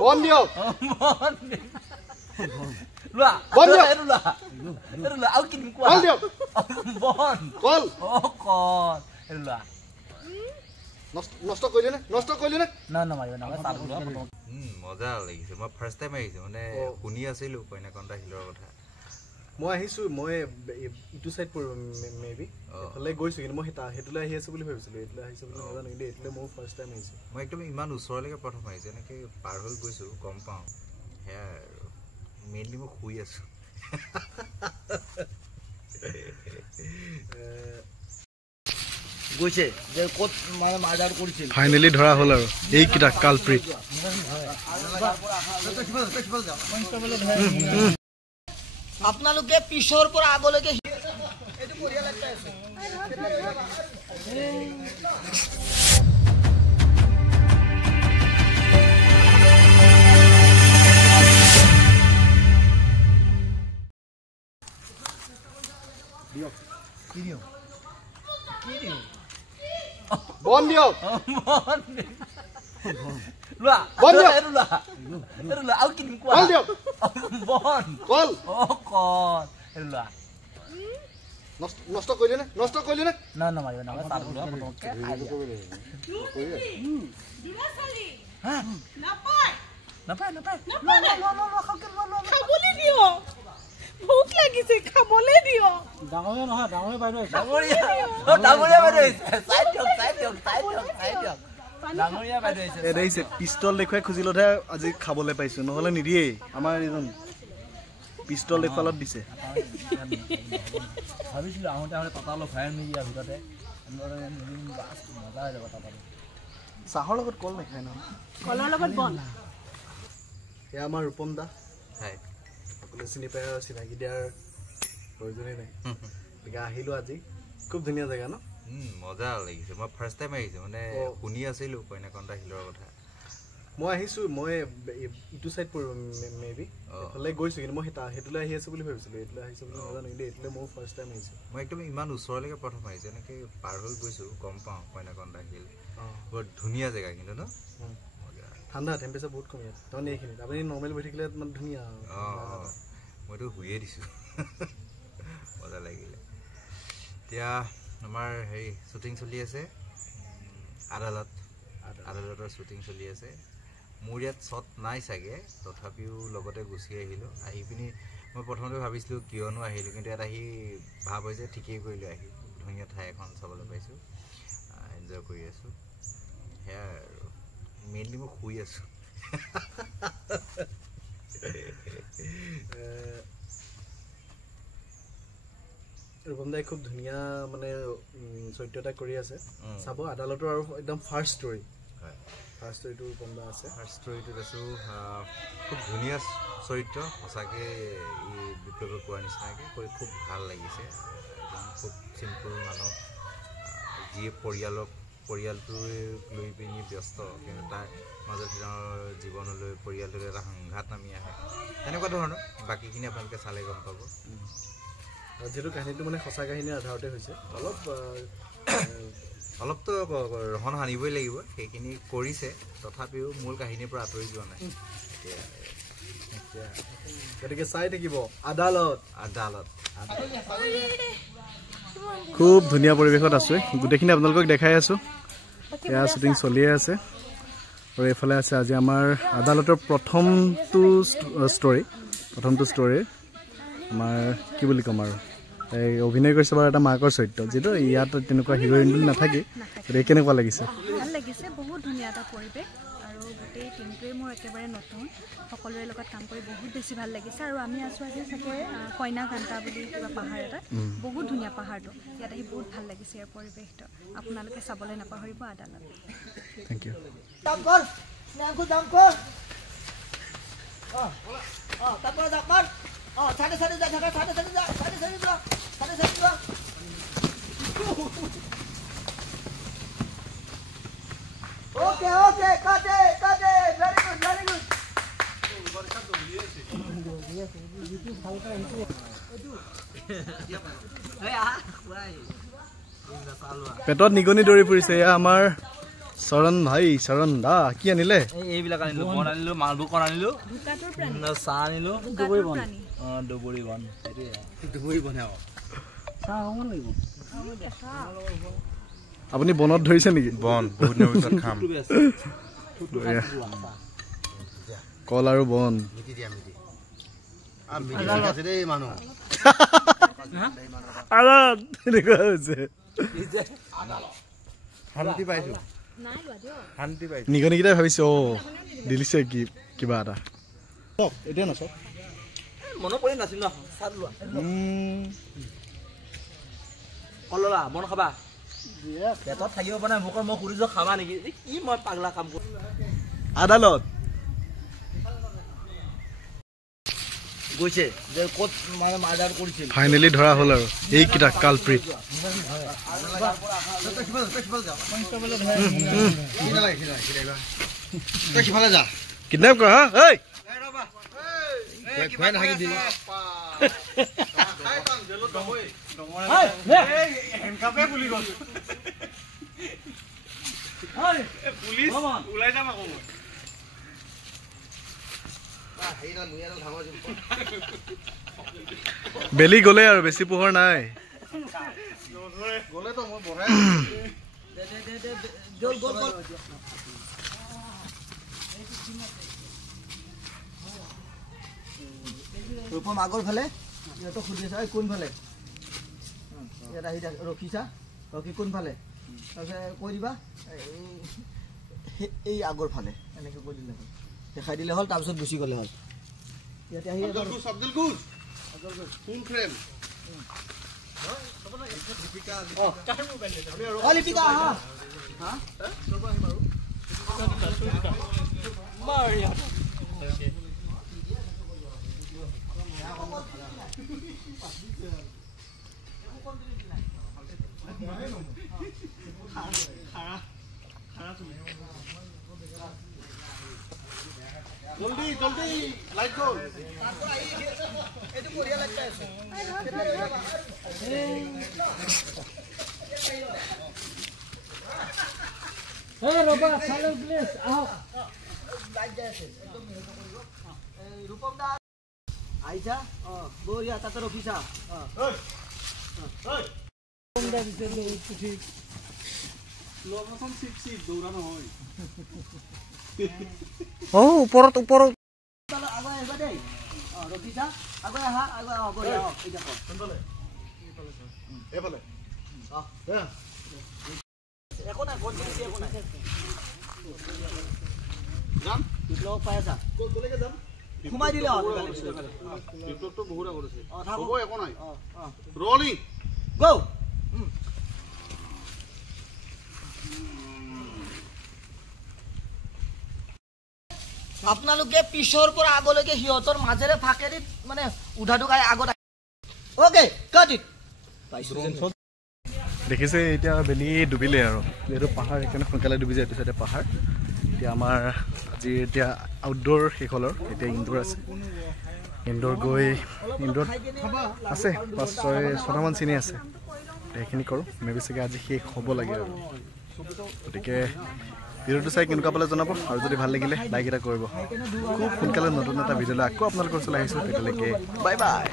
বন দিয়ক লোৱা বন দিয়ক এইটো লোৱা আৰু কি কোৱা কল দিয়ক বন কল কল এইটো লোৱা নষ্ট কৰিলে নে না মাৰিব না চাল লোৱা মজা লাগিছে মই ফাৰ্ষ্ট টাইম আহিছো মানে শুনি আছিলো কইনাকন্তা হিলৰ কথা মই আহিছো মই ইটো সাইড পৰ মেবি হলে গৈছো কিন্তু মই হেতুলে আহি আছে বুলি ভাবিছিলো এটলে আহিছে বুলি নাজানো কিন্তু এটলে মই ফাৰ্ষ্ট টাইম আহিছো মই একদম ইমান ওচৰলৈকে প্ৰথম আহিছে এনেকে পাৰ হৈ গৈছো গম পাওঁ হেয়া মেইনলি মই শুই আছো গৈছে যে কত মানে মাৰ্ডাৰ কৰিছিল ফাইনালি ধৰা হল আৰু এই কিটা কালপ্ৰিট আপোনালোকে পিছৰ পৰা আগলৈকে বন দিয়ক লোৱা বন দিয়ক এইটো লোৱা আৰু কি কোৱা কল দিয়ক বন কল কল এইটো লোৱা নষ্ট কৰিলে নে না মাৰিব না চাল লোৱা পটককে নাপায় খাবলৈ দিও ভোক লাগিছে খাবলৈ দিও ডাঙৰীয়া নহয় ডাঙৰীয়া বাইদেউ ডাঙৰীয়া বাইদেউ চাই দিয়ক ডাঙৰীয়া বাইদেউ এদাইছে পিস্তল দেখুৱাই খুজিলতহে আজি খাবলৈ পাইছো নহলে নিদিয়েই আমাৰ এজন পিস্তল দেখুৱালত দিছে ভাবিছিলো আহোঁতে টকা অলপ ভৰাই নিদিয়া ভিতৰতে মজা হৈ যাব টকা চাহৰ লগত কল নাখায় ন কলৰ লগত বন এয়া আমাৰ ৰূপম দা হাই সকলোৱে চিনি পাই চিনাকি দিয়াৰ প্ৰয়োজনেই নাই গতিকে আহিলো আজি খুব ধুনীয়া জেগা ন মজা লাগিছে মই ফাৰ্ষ্ট টাইম আহিছো মানে শুনি আছিলো কইনাকন্তা হিলৰ কথা মই আহিছো মই ইটো সাইড পৰ মেবি হলে গৈছো কিন্তু মই হেতুলে আহি আছে বুলি ভাবিছিলো এটলে আহিছে বুলি নাজানো কিন্তু এটলে মই ফাৰ্ষ্ট টাইম আহিছো মই একদম ইমান ওচৰলৈকে প্ৰথম আহিছে এনেকে পাৰ হৈ গৈছো গম পাওঁ কইনাকন্তা হিল বৰ ধুনীয়া জেগা কিন্তু ন ঠাণ্ডা টেম্পাৰেচাৰ বহুত কম ইয়াত তাৰমানে এইখিনিত আপুনি নৰ্মেল বহি থাকিলে মানে ধুনীয়া মইতো শুয়ে দিছো মজা লাগিলে এতিয়া আমাৰ হেৰি শ্বুটিং চলি আছে আদালতৰ শ্বুটিং চলি আছে মোৰ ইয়াত শ্বট নাই চাগে তথাপিও লগতে গুচি আহিলোঁ আহি পিনি মই প্ৰথমতে ভাবিছিলোঁ কিয়নো আহিলোঁ কিন্তু ইয়াত আহি ভাব হৈছে ঠিকেই কৰিলোঁ আহি ধুনীয়া ঠাই এখন চাবলৈ পাইছোঁ এনজয় কৰি আছোঁ সেয়া আৰু মেইনলি মই শুই আছোঁ ৰূপম দাই খুব ধুনীয়া মানে চৰিত্ৰ এটা কৰি আছে চাব আদালতৰ আৰু একদম ফাৰ্ষ্ট ষ্টৰিটো ৰূপম দা আছে ফাৰ্ষ্ট ষ্টৰিটোত আছোঁ খুব ধুনীয়া চৰিত্ৰ সঁচাকৈ ই বিপ্লৱে কোৱাৰ নিচিনাকৈ কৰি খুব ভাল লাগিছে একদম খুব চিম্পুল মানুহ যিয়ে পৰিয়ালটোৱে লৈ পিনি ব্যস্ত কিন্তু তাৰ মাজত তেওঁৰ জীৱনলৈ পৰিয়ালটোলৈ এটা সংঘাত নামি আহে তেনেকুৱা ধৰণৰ বাকীখিনি আপোনালোকে চালে গম পাব যিহেতু কাহিনীটো মানে সঁচা কাহিনীৰ আধাৰতে হৈছে অলপতো ৰহণ সানিবই লাগিব সেইখিনি কৰিছে তথাপিও মূল কাহিনীৰ পৰা আঁতৰি যোৱা নাই গতিকে চাই থাকিব আদালত খুব ধুনীয়া পৰিৱেশত আছো গোটেইখিনি আপোনালোকক দেখাই আছো এয়া শ্বুটিং চলিয়ে আছে আৰু এইফালে আছে আজি আমাৰ আদালতৰ প্ৰথমটো ষ্টৰী আমাৰ কি বুলি ক'ম আৰু এই অভিনয় কৰিছে বাৰু এটা মাকৰ চৰিত্ৰ যিটো ইয়াত তেনেকুৱা হিৰোইন বুলি নাথাকে গতিকে কেনেকুৱা লাগিছে ভাল লাগিছে বহুত ধুনীয়া এটা পৰিৱেশ আৰু গোটেই টিমটোৱে মোৰ একেবাৰে নতুন সকলোৰে লগত কাম কৰি বহুত বেছি ভাল লাগিছে আৰু আমি আছোঁ আজি চাগে কইনাকান্তা বুলি কিবা পাহাৰ এটা বহুত ধুনীয়া পাহাৰটো ইয়াত আহি বহুত ভাল লাগিছে ইয়াৰ পৰিৱেশটো আপোনালোকে চাবলৈ নাপাহৰিব আদালত thank you Okay, cut it, very good. পেটত নিগনি দৌৰি ফুৰিছে এয়া আমাৰ শৰণ ভাই শৰণ দা কি আনিলে এইবিলাক আনিলো বন আনিলো মালভোগ কণ আনিলো চাহ আনিলো দুবৰি বন দুবৰি বন দুবৰি বন চাহ অকমান লাগিব আপুনি বনত ধৰিছে নেকি বন বহুত দিনৰ পিছত খাম কল আৰু বন শান্তি পাইছো নিগনিকেইটাই ভাবিছে অ দিলিছে কি কিবা এটা এতিয়া নাচক মনত পৰি নাছিল ন চাহ লোৱা কললা বন খাবা পেটত থাকিব পৰা নাই ভোকৰ মই সুধিছো খাবা নেকি কি মই পাগলা কাম কৰো আদালত গৈছে যে ক'ত মানে মাৰ্ডাৰ কৰিছিল ফাইনেলি ধৰা হ'ল আৰু এইকেইটা কালপ্ৰিট কিডনেপ কৰা হা বেলি গলে আৰু বেছি পোহৰ নাই ৰূপম আগৰ ফালে ইহঁতক সুধি আছে কোন ফালে ইয়াত আহি ৰখিছা ৰখি কোন ফালে তাৰপিছত কৈ দিবা এই আগৰ ফালে এনেকৈ কৈ দিলে হ'ল দেখাই দিলে হ'ল তাৰপিছত গুচি গ'লে হ'ল ইয়াতে আহি লিপিকা জলদি জলদি লাইট গল এটো বঢ়িয়া লাগছে ৰবা চালো প্লিজ আহ লাইট যাইছে একদম মেহনত কৰিব এই ৰূপম দা আইছা বঢ়িয়া তাতে ৰখিছা ওই ওই ৰূপম দা দিছে ঠিক লগখন সিক্সি দৌড়ানো হয় ও উপৰত উপৰত আগৈ আহিবা দেই ৰখিছা আগৈ আহা আগৈ আহ বঢ়িয়া এই দেখো কোনফালে এইফালে একো নাই কোন দিছে একো নাই যাম বিপ্লৱ পাই আছা ক'লৈকে যাম ঘুমাই দিলে বিপ্লৱটো বহুত আগত আছে হ'ব একো নাই ৰলিং গো আপোনালোকে পিছৰ পৰা আগলৈকে হিয়তৰ মাজেৰে ফাকেৰি মানে উঠা ঢুকাই আগত ওকে কাট ইট দেখিছে এতিয়া বেলি ডুবিলে আৰু যেহেতু পাহাৰ সেইকাৰণে সোনকালে ডুবি যায় এইটো চাইডে পাহাৰ এতিয়া আমাৰ আজি এতিয়া আউটডোৰ শেষ হ'ল আৰু এতিয়া ইনডোৰ আছে ইনডোৰ গৈ ইনডোৰত আছে 5-6মান চিনি আছে সেইখিনি কৰোঁ মেবি চাগে আজি শেষ হ'ব লাগে আৰু গতিকে ভিডিঅ'টো চাই কেনেকুৱা পালে জনাব আৰু যদি ভাল লাগিলে লাইক এটা কৰিব খুব সোনকালে নতুন এটা ভিডিঅ'লৈ আকৌ আপোনালোকৰ ওচৰলৈ আহিছোঁ তেতিয়ালৈকে বাই বাই